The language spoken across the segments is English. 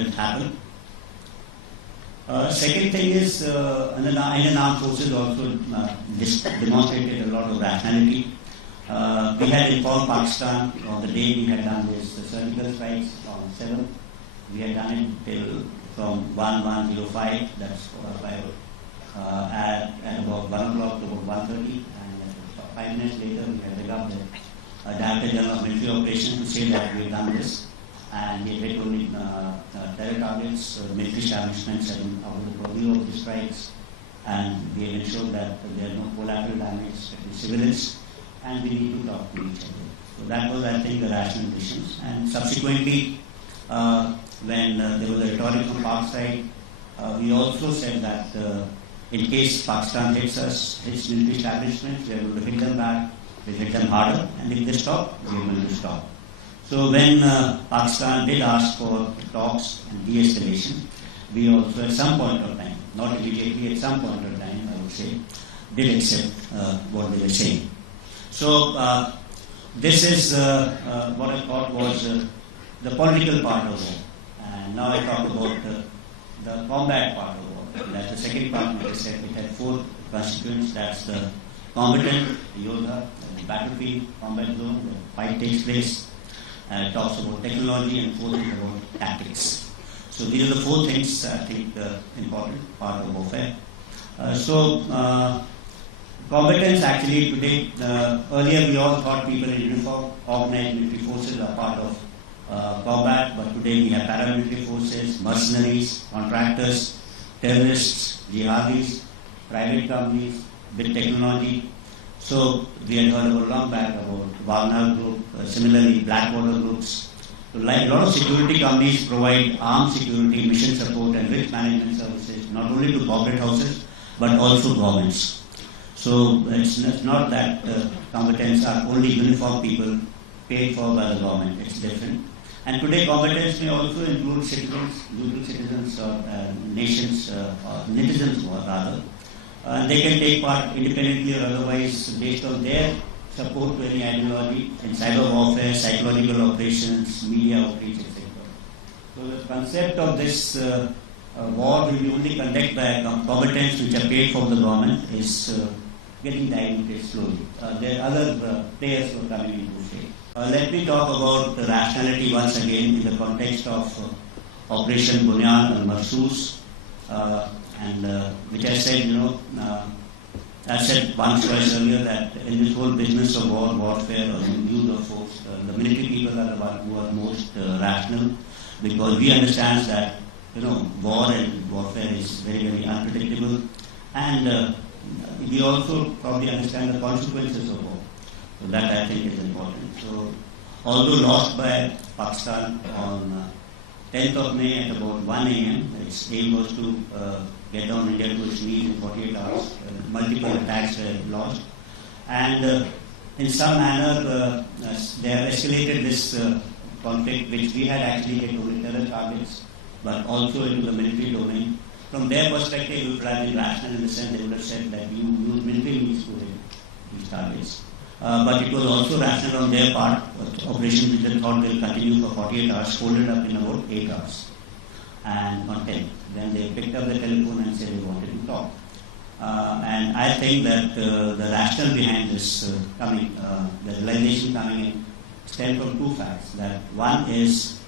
couldn't happen. Second thing is, Indian Armed Forces also demonstrated a lot of rationality. We had informed Pakistan on the day we had done this surgical strikes on 7th. We had done it till from 1105, that's at about 1 o'clock to about 1:30, and 5 minutes later we had picked up the Director General of Military Operations to say that we have done this, and we had only terror targets, military establishments, and out of the purview of the strikes, and we have ensured that there are no collateral damage to civilians, and we need to talk to each other. So that was, I think, the rational decisions. And subsequently, when there was a rhetoric from Pak side, we also said that in case Pakistan hits military establishments, we are going to hit them back, we'll hit them harder, and if they stop, we are going to stop. So when Pakistan did ask for talks and de-escalation, we also at some point of time, not immediately, at some point of time, I would say, did accept what they were saying. So this is what I thought was the political part of war. And now I talk about the combat part of war. That's the second part. Like I said, it had 4 constituents. That's the combatant, the Yodha, the battlefield, combat zone, the fight takes place. It talks about technology, and 4th is about tactics. So these are the 4 things I think important part of warfare. Combatants actually today, earlier we all thought people in uniform, organized military forces are part of combat, but today we have paramilitary forces, mercenaries, contractors, terrorists, jihadis, private companies, big technology. So we had heard about long back about Wagner Group, similarly Blackwater groups. So like a lot of security companies provide armed security, mission support and risk management services, not only to corporate houses, but also governments. So it's not that combatants are only uniformed people paid for by the government. It's different. And today combatants may also include citizens, neutral citizens or nations or netizens rather. They can take part independently or otherwise based on their support to any ideology in cyber warfare, psychological operations, media outreach, etc. So the concept of this war will be only conducted by combatants which are paid for the government is getting diluted slowly. There are other players who are coming into play. Let me talk about the rationality once again in the context of Operation Bunyan and Mahsoos, which I said, I said once twice earlier that in this whole business of war, warfare, or use of force, the military people are the ones who are most rational, because we understand that war and warfare is very, very unpredictable, and we also probably understand the consequences of war. So that I think is important. So although lost by Pakistan on 10th of May at about 1 a.m., its aim was to get down India to its knees in 48 hours. Multiple attacks were launched. And in some manner, they have escalated this conflict, which we had actually hit only terror targets, but also into the military domain. From their perspective, it would have been rational in the sense they would have said that you use military means to hit these targets. But it was also rational on their part. Operations which they thought will continue for 48 hours, folded up in about 8 hours. And on 10th, then they picked up the telephone and said they wanted to talk. And I think that the rationale behind this the realization coming in, stem from 2 facts. That one is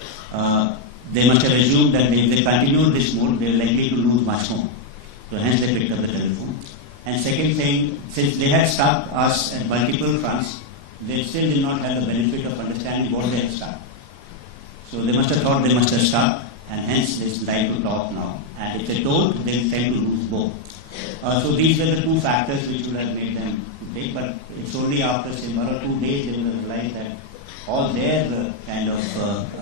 they must have assumed that if they continue this mode, they are likely to lose much more. So hence they picked up the telephone. And second thing, since they had struck us at multiple fronts, they still did not have the benefit of understanding what they had struck. So they must have thought they must have struck, and hence they like to talk now. And if they don't, they tend to lose both. So these were the 2 factors which would have made them take, but it's only after say 1 or 2 days they would have realized that all their kind of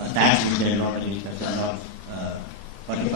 attacks which they had not against us are not fortified.